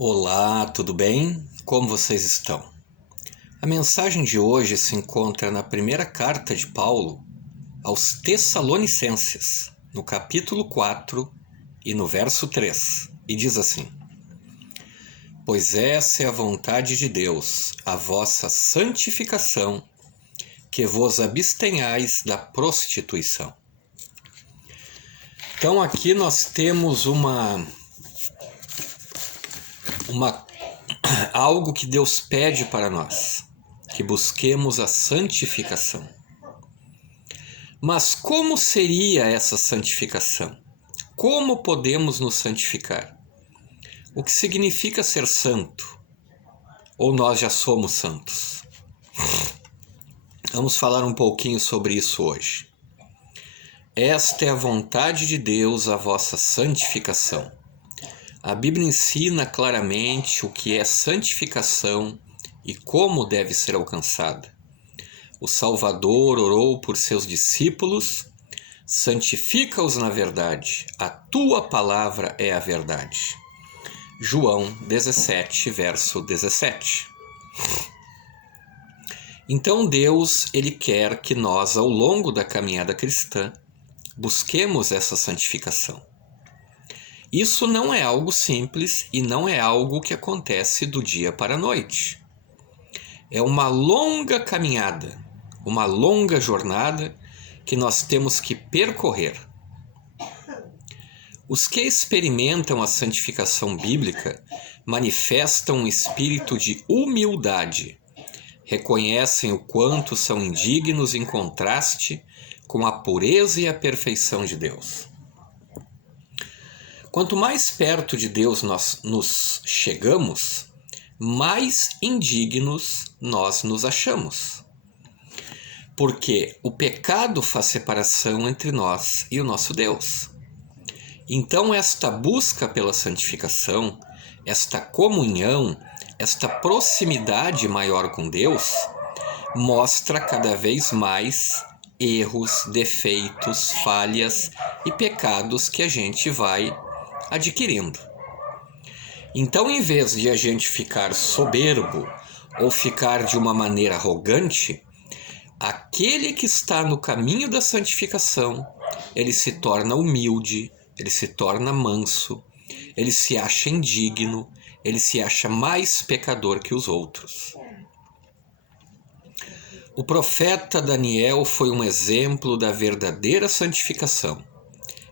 Olá, tudo bem? Como vocês estão? A mensagem de hoje se encontra na primeira carta de Paulo aos Tessalonicenses, no capítulo 4 e no verso 3, e diz assim: Pois essa é a vontade de Deus, a vossa santificação, que vos abstenhais da prostituição. Então aqui nós temos algo que Deus pede para nós, que busquemos a santificação. Mas como seria essa santificação? Como podemos nos santificar? O que significa ser santo? Ou nós já somos santos? Vamos falar um pouquinho sobre isso hoje. Esta é a vontade de Deus, a vossa santificação. A Bíblia ensina claramente o que é santificação e como deve ser alcançada. O Salvador orou por seus discípulos: santifica-os na verdade, a tua palavra é a verdade. João 17, verso 17. Então Deus, Ele quer que nós, ao longo da caminhada cristã, busquemos essa santificação. Isso não é algo simples e não é algo que acontece do dia para a noite. É uma longa caminhada, uma longa jornada que nós temos que percorrer. Os que experimentam a santificação bíblica manifestam um espírito de humildade, reconhecem o quanto são indignos em contraste com a pureza e a perfeição de Deus. Quanto mais perto de Deus nós nos chegamos, mais indignos nós nos achamos. Porque o pecado faz separação entre nós e o nosso Deus. Então esta busca pela santificação, esta comunhão, esta proximidade maior com Deus, mostra cada vez mais erros, defeitos, falhas e pecados que a gente vai adquirindo. Então, em vez de a gente ficar soberbo ou ficar de uma maneira arrogante, aquele que está no caminho da santificação, ele se torna humilde, ele se torna manso, ele se acha indigno, ele se acha mais pecador que os outros. O profeta Daniel foi um exemplo da verdadeira santificação.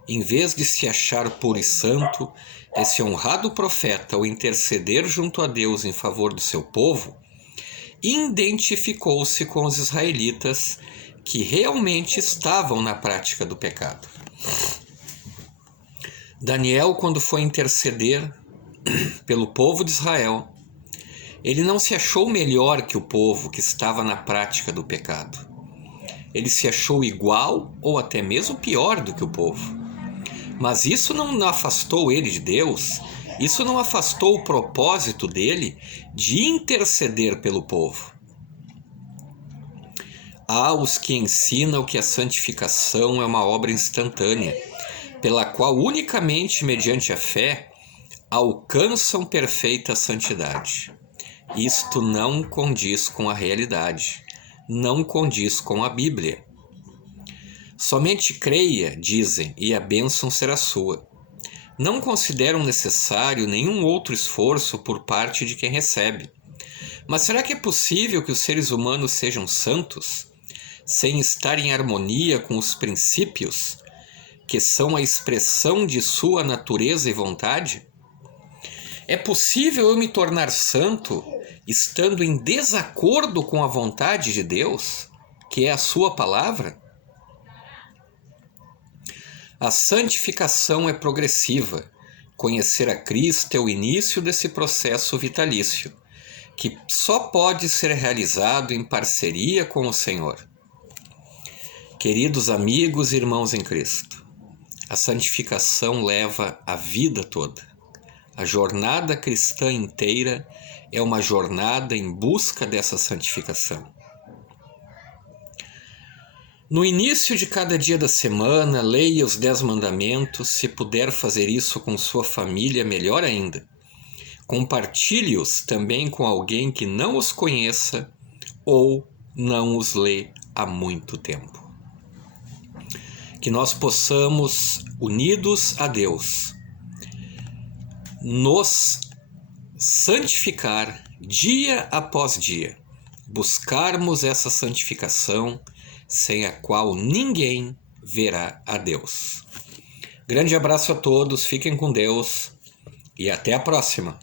Em vez de se achar puro e santo, esse honrado profeta, ao interceder junto a Deus em favor do seu povo, identificou-se com os israelitas que realmente estavam na prática do pecado. Daniel, quando foi interceder pelo povo de Israel, ele não se achou melhor que o povo que estava na prática do pecado. Ele se achou igual ou até mesmo pior do que o povo. Mas isso não afastou ele de Deus, isso não afastou o propósito dele de interceder pelo povo. Há os que ensinam que a santificação é uma obra instantânea, pela qual unicamente mediante a fé alcançam perfeita santidade. Isto não condiz com a realidade, não condiz com a Bíblia. Somente creia, dizem, e a bênção será sua. Não consideram necessário nenhum outro esforço por parte de quem recebe. Mas será que é possível que os seres humanos sejam santos, sem estar em harmonia com os princípios, que são a expressão de sua natureza e vontade? É possível eu me tornar santo estando em desacordo com a vontade de Deus, que é a sua palavra? A santificação é progressiva. Conhecer a Cristo é o início desse processo vitalício, que só pode ser realizado em parceria com o Senhor. Queridos amigos e irmãos em Cristo, a santificação leva a vida toda. A jornada cristã inteira é uma jornada em busca dessa santificação. No início de cada dia da semana, leia os 10 mandamentos, se puder fazer isso com sua família, melhor ainda. compartilhe-os também com alguém que não os conheça ou não os lê há muito tempo. Que nós possamos, unidos a Deus, nos santificar dia após dia, buscarmos essa santificação sem a qual ninguém verá a Deus. Grande abraço a todos, fiquem com Deus e até a próxima!